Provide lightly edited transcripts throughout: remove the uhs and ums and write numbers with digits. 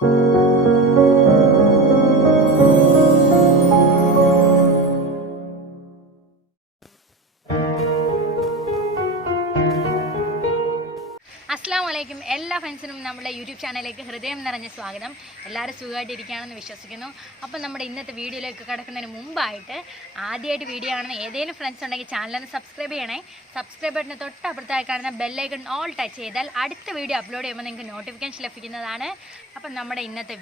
അസ്സലാമലൈക്കും എല്ലാ ഫ്രണ്ട്സിനും നമ്മുടെ യൂട്യൂബ് ചാനലിലേക്ക് ഹൃദയം നിറഞ്ഞ സ്വാഗതം. എല്ലാവരും സുഖമായിട്ടിരിക്കുകയാണെന്ന് വിശ്വസിക്കുന്നു. അപ്പം നമ്മുടെ ഇന്നത്തെ വീഡിയോയിലേക്ക് കിടക്കുന്നതിന് മുമ്പായിട്ട് ആദ്യമായിട്ട് വീഡിയോ കാണുന്ന ഏതെങ്കിലും ഫ്രണ്ട്സ് ഉണ്ടെങ്കിൽ ചാനലൊന്ന് സബ്സ്ക്രൈബ് ചെയ്യണേ. സബ്സ്ക്രൈബ് ബട്ടന് തൊട്ടപ്പുറത്തായി കാണുന്ന ബെല്ലൈക്കൺ ഓൾ ടച്ച് ചെയ്താൽ അടുത്ത വീഡിയോ അപ്ലോഡ് ചെയ്യുമ്പോൾ നിങ്ങൾക്ക് നോട്ടിഫിക്കേഷൻ ലഭിക്കുന്നതാണ്. അപ്പം നമ്മുടെ ഇന്നത്തെ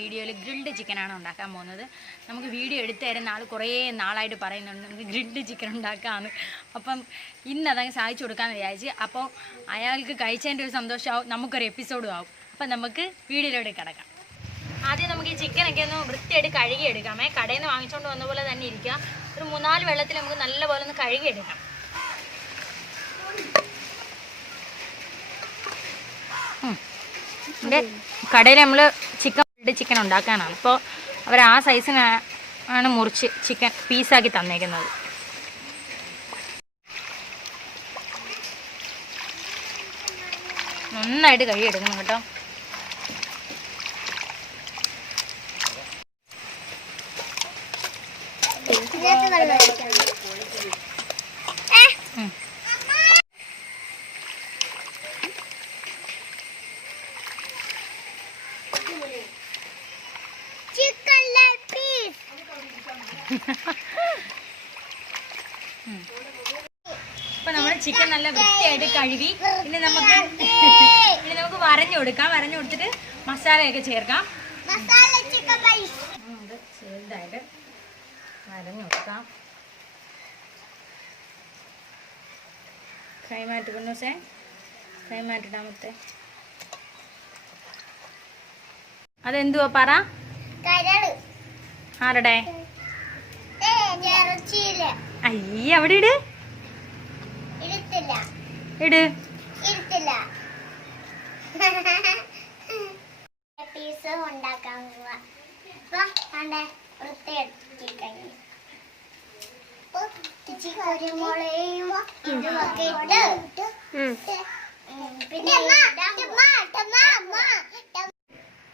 വീഡിയോയിൽ ഗ്രിൽഡ് ചിക്കനാണ് ഉണ്ടാക്കാൻ പോകുന്നത്. നമുക്ക് വീഡിയോ എടുത്തു തരുന്ന ആൾ കുറേ നാളായിട്ട് പറയുന്നുണ്ട് നമുക്ക് ഗ്രിൽഡ് ചിക്കൻ ഉണ്ടാക്കാമെന്ന്. അപ്പം ഇന്ന് അതങ്ങ് സാധിച്ചു കൊടുക്കാമെന്ന് വിചാരിച്ച്. അപ്പോൾ അയാൾക്ക് കഴിച്ചതിൻ്റെ ഒരു സന്തോഷമാവും, നമുക്കൊരു എപ്പിസോഡും ആവും. അപ്പം നമുക്ക് വീഡിയോയിലൂടെ കിടക്കാം. ആദ്യം നമുക്ക് ഈ ചിക്കനൊക്കെ ഒന്ന് വൃത്തിയായിട്ട് കഴുകിയെടുക്കാമേ. കടയിൽ നിന്ന് വാങ്ങിച്ചുകൊണ്ട് വന്ന പോലെ തന്നെ ഇരിക്കുക. ഒരു 3-4 വെള്ളത്തിൽ നമുക്ക് നല്ലപോലെ ഒന്ന് കഴുകിയെടുക്കാം. കടയിൽ നമ്മൾ ചിക്കൻ ഉണ്ടാക്കാനാണ്. അപ്പോൾ അവർ ആ സൈസിനാണ് മുറിച്ച് ചിക്കൻ പീസാക്കി തന്നേക്കുന്നത്. നന്നായിട്ട് കഴുകിയെടുക്കണം കേട്ടോ. അപ്പൊ നമ്മൾ ചിക്കൻ നല്ല വൃത്തിയായിട്ട് കഴുകി ഇനി നമുക്ക് വരഞ്ഞു കൊടുക്കാം. വരഞ്ഞു കൊടുത്തിട്ട് മസാലയൊക്കെ ചേർക്കാം. ചെറുതായിട്ട് വരഞ്ഞു കൊടുക്കാം. കൈമാറ്റി കൊണ്ടുസേ കൈമാറ്റിട്ടാമത്തെ അതെന്തുവാ പറ? ആരുടെ? അയ്യ അവിടെ ഇട് ഇട്. പീസ് ഉണ്ടാക്കാൻ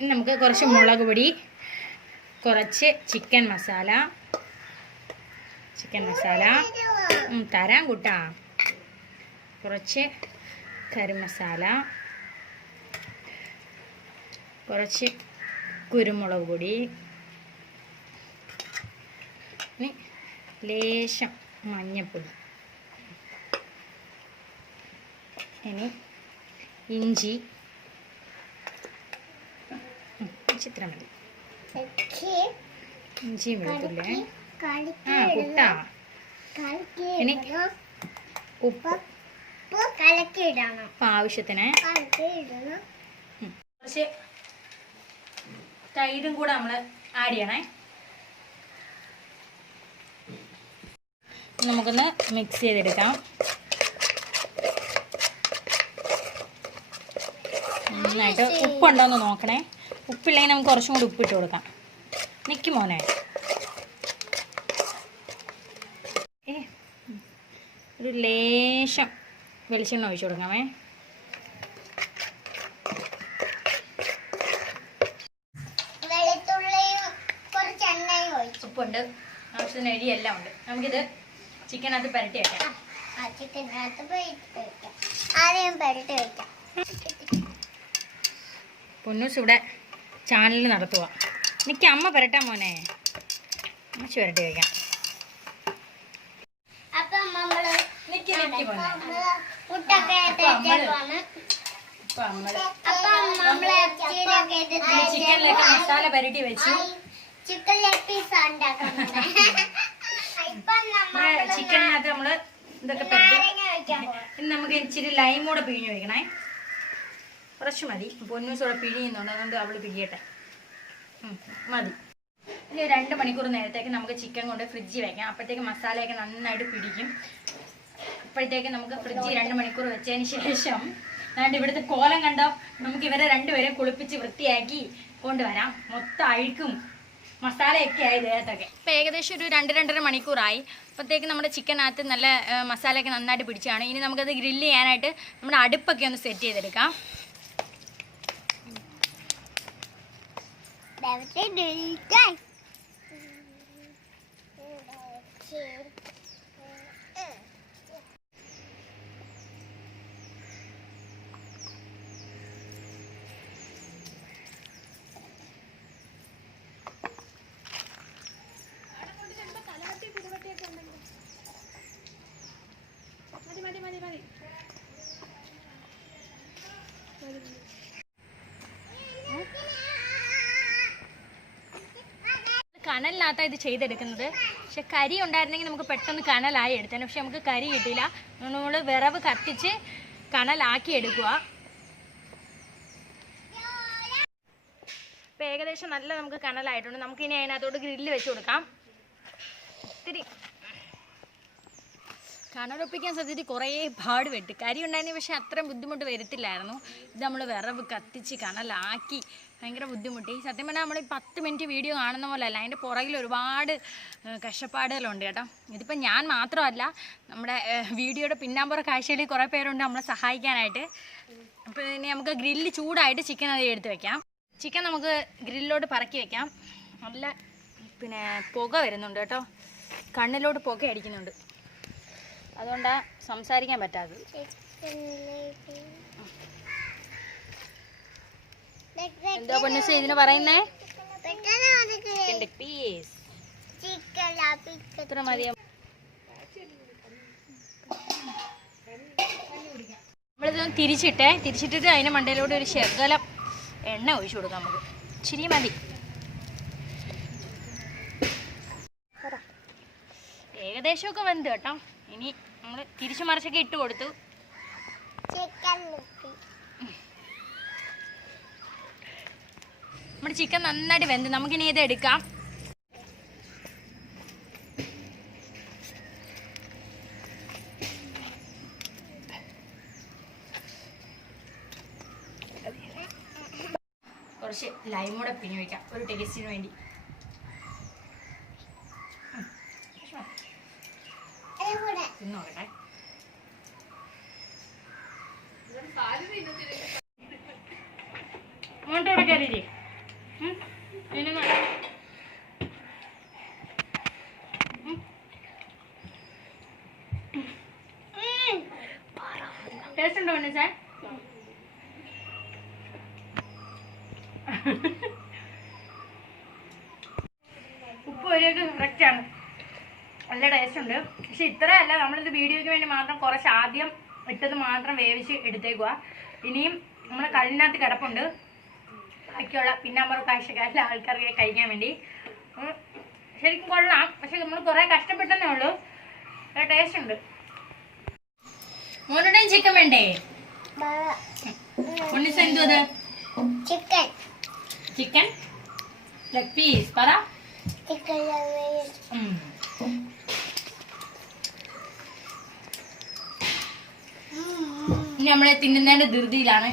നമുക്ക് കുറച്ച് മുളക് പൊടി, കുറച്ച് ചിക്കൻ മസാല തരാൻ കൂട്ടാ, കുറച്ച് കറി മസാല, കുറച്ച് കുരുമുളക് പൊടി, ലേശം മഞ്ഞൾപ്പൊടി, ഇനി ഇഞ്ചി ചിത്രം മതി. ഇഞ്ചിയും വെളുത്തുള്ളി കുട്ടാ. ഇനി ഉപ്പ് ആവശ്യത്തിന്, കുറച്ച് തൈരും കൂടെ നമ്മൾ ആഡ് ചെയ്യണേ. നമുക്കൊന്ന് മിക്സ് ചെയ്തെടുക്കാം. നന്നായിട്ട് ഉപ്പുണ്ടോയെന്ന് നോക്കണേ. ഉപ്പില്ലെങ്കിൽ നമുക്ക് കുറച്ചും കൂടി ഉപ്പിട്ട് കൊടുക്കാം. നിൽക്കും മോനെ. ഒരു ലേശം വെളിച്ചെണ്ണ ഒഴിച്ചു കൊടുക്കാമേ. ഉപ്പുണ്ട്, ആവശ്യത്തിന് എരി എല്ലാം ഉണ്ട്. നമുക്കിത് ചിക്കനകത്ത് പുരട്ടി വെക്കാം. പൊന്നൂസ് ഇവിടെ ചാനലിൽ നടത്തുക. എനിക്ക് അമ്മ പുരട്ടാ മോനെ. അമ്മച്ച് പുരട്ടി വയ്ക്കാം. ചിക്കനിലൊക്കെ മസാല പുരട്ടി വെച്ചു. ചിക്കനകത്ത് നമ്മള് ഇതൊക്കെ പുരട്ടി. ഇനി നമുക്ക് ഇച്ചിരി ലൈം കൂടെ പിഴിഞ്ഞു വയ്ക്കണേ. കുറച്ച് മതി. പൊന്നൂസ് ഇവിടെ പിഴിയുന്നുണ്ട്, അതുകൊണ്ട് അവള് പിഴിയട്ടെ. മതി. ഇനി 2 മണിക്കൂർ നേരത്തേക്ക് നമുക്ക് ചിക്കൻ കൊണ്ട് ഫ്രിഡ്ജിൽ വയ്ക്കാം. അപ്പോഴത്തേക്ക് മസാലയൊക്കെ നന്നായിട്ട് പിടിക്കും. അപ്പോഴത്തേക്ക് നമുക്ക് ഫ്രിഡ്ജിൽ 2 മണിക്കൂർ വെച്ചതിന് ശേഷം അതുകൊണ്ട് ഇവിടുത്തെ കോലം കണ്ടോ, നമുക്ക് ഇവരെ 2പേരെ കുളിപ്പിച്ച് വൃത്തിയാക്കി കൊണ്ടുവരാം. മൊത്തം അഴുക്കും മസാലയൊക്കെ ആയി ദേഹത്തൊക്കെ. ഇപ്പം ഏകദേശം ഒരു 2-2.5 മണിക്കൂറായി. അപ്പോഴത്തേക്ക് നമ്മുടെ ചിക്കനകത്ത് നല്ല മസാലയൊക്കെ നന്നായിട്ട് പിടിച്ചാണ്. ഇനി നമുക്കത് ഗ്രില്ല് ചെയ്യാനായിട്ട് നമ്മുടെ അടുപ്പൊക്കെ ഒന്ന് സെറ്റ് ചെയ്തെടുക്കാം. കനലിനകത്ത ഇത് ചെയ്തെടുക്കുന്നത്. പക്ഷെ കരി ഉണ്ടായിരുന്നെങ്കിൽ നമുക്ക് പെട്ടെന്ന് കനലായി എടുത്തേനെ. പക്ഷെ നമുക്ക് കരി കിട്ടിയില്ല. നമ്മൾ വിറവ് കത്തിച്ച് കനലാക്കി എടുക്കുക. ഇപ്പം ഏകദേശം നല്ല നമുക്ക് കനലായിട്ടുണ്ട്. നമുക്കിനി അതിനകത്തോട്ട് ഗ്രില്ല് വെച്ച് കൊടുക്കാം. ഒത്തിരി കനലൊപ്പിക്കാൻ സത്യത്തിൽ കുറേ പാട് വെട്ട്. കരി ഉണ്ടായിരുന്നു, പക്ഷെ അത്രയും ബുദ്ധിമുട്ട് വരത്തില്ലായിരുന്നു. ഇത് നമ്മൾ വിറവ് കത്തിച്ച് കനലാക്കി ഭയങ്കര ബുദ്ധിമുട്ടി. സത്യം പറഞ്ഞാൽ നമ്മൾ 10 മിനിറ്റ് വീഡിയോ കാണുന്ന പോലെ അല്ല, അതിൻ്റെ പുറകിൽ ഒരുപാട് കഷ്ടപ്പാടുകളുണ്ട് കേട്ടോ. ഇതിപ്പോൾ ഞാൻ മാത്രമല്ല, നമ്മുടെ വീഡിയോയുടെ പിന്നാമ്പുറ കാഴ്ചയിൽ കുറേ പേരുണ്ട് നമ്മളെ സഹായിക്കാനായിട്ട്. അപ്പോൾ ഇനി നമുക്ക് ഗ്രില്ല് ചൂടായിട്ട് ചിക്കൻ അത് എടുത്ത് വെക്കാം. ചിക്കൻ നമുക്ക് ഗ്രില്ലിലോട്ട് പറക്കി വെക്കാം. നല്ല പുക വരുന്നുണ്ട് കേട്ടോ, കണ്ണിലോട്ട് പുക അടിക്കുന്നുണ്ട്. അതുകൊണ്ടാണ് സംസാരിക്കാൻ പറ്റാത്തത്. എന്താ പൊന്നൂസ് ഇതിന് പറയുന്നേ? ഇത്ര മതിയോ? നമ്മളിതൊന്ന് തിരിച്ചിട്ടിട്ട് അതിൻ്റെ മണ്ടയിലോട്ട് ഒരു ശകലം എണ്ണ ഒഴിച്ചു കൊടുക്കാം. നമുക്ക് ഇച്ചിരി മതി. ഏകദേശമൊക്കെ വെന്ത് കേട്ടോ. ഇനി നമ്മൾ തിരിച്ചു മറിച്ചൊക്കെ ഇട്ട് കൊടുത്തു. നമ്മുടെ ചിക്കൻ നന്നായിട്ട് വെന്ത് നമുക്കിനി ഇത് എടുക്കാം. കുറച്ച് ലൈം കൂടെ പിഞ്ഞു വയ്ക്കാം ഒരു ടേസ്റ്റിന് വേണ്ടി. തിന്നോട്ടെ. അങ്ങോട്ടോടെ കയറിയില്ലേ? ടേസ്റ്റ് ഉണ്ടോ പിന്നെ സാർ? ഉപ്പ് വരെയൊക്കെ കറക്റ്റാണ്, നല്ല ടേസ്റ്റ് ഉണ്ട്. പക്ഷെ ഇത്രയല്ല, നമ്മളിത് വീഡിയോയ്ക്ക് വേണ്ടി മാത്രം കുറച്ച് ആദ്യം ഇട്ടത് മാത്രം വേവിച്ച് എടുത്തേക്കുക. ഇനിയും നമ്മളെ കല്ലിനകത്ത് കിടപ്പുണ്ട് ബാക്കിയുള്ള പിന്നാമ്പുറ കാഴ്ചക്കാരിലെ ആൾക്കാർക്ക് കഴിക്കാൻ വേണ്ടി. ശരിക്കും കൊള്ളാം, പക്ഷെ നമ്മൾ കുറേ കഷ്ടപ്പെട്ടെന്നേ ഉള്ളൂ. ടേസ്റ്റ് ഉണ്ട്. മോനുടെയും ചിക്കൻ വേണ്ടേ? ഉണ്ണിസ് എന്തോ അത്? ചിക്കൻ ലെഗ് പീസ് പറ. ഇനി നമ്മളെ തിന്നുന്നതിന്റെ ധൃതിയിലാണ്.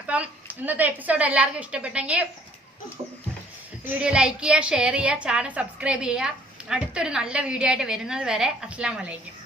അപ്പം ഇന്നത്തെ എപ്പിസോഡ് എല്ലാവർക്കും ഇഷ്ടപ്പെട്ടെങ്കിൽ വീഡിയോ ലൈക്ക് ചെയ്യുക, ഷെയർ ചെയ്യുക, ചാനൽ സബ്സ്ക്രൈബ് ചെയ്യുക. അടുത്തൊരു നല്ല വീഡിയോ ആയിട്ട് വരുന്നത് വരെ അസ്സലാമു അലൈക്കും.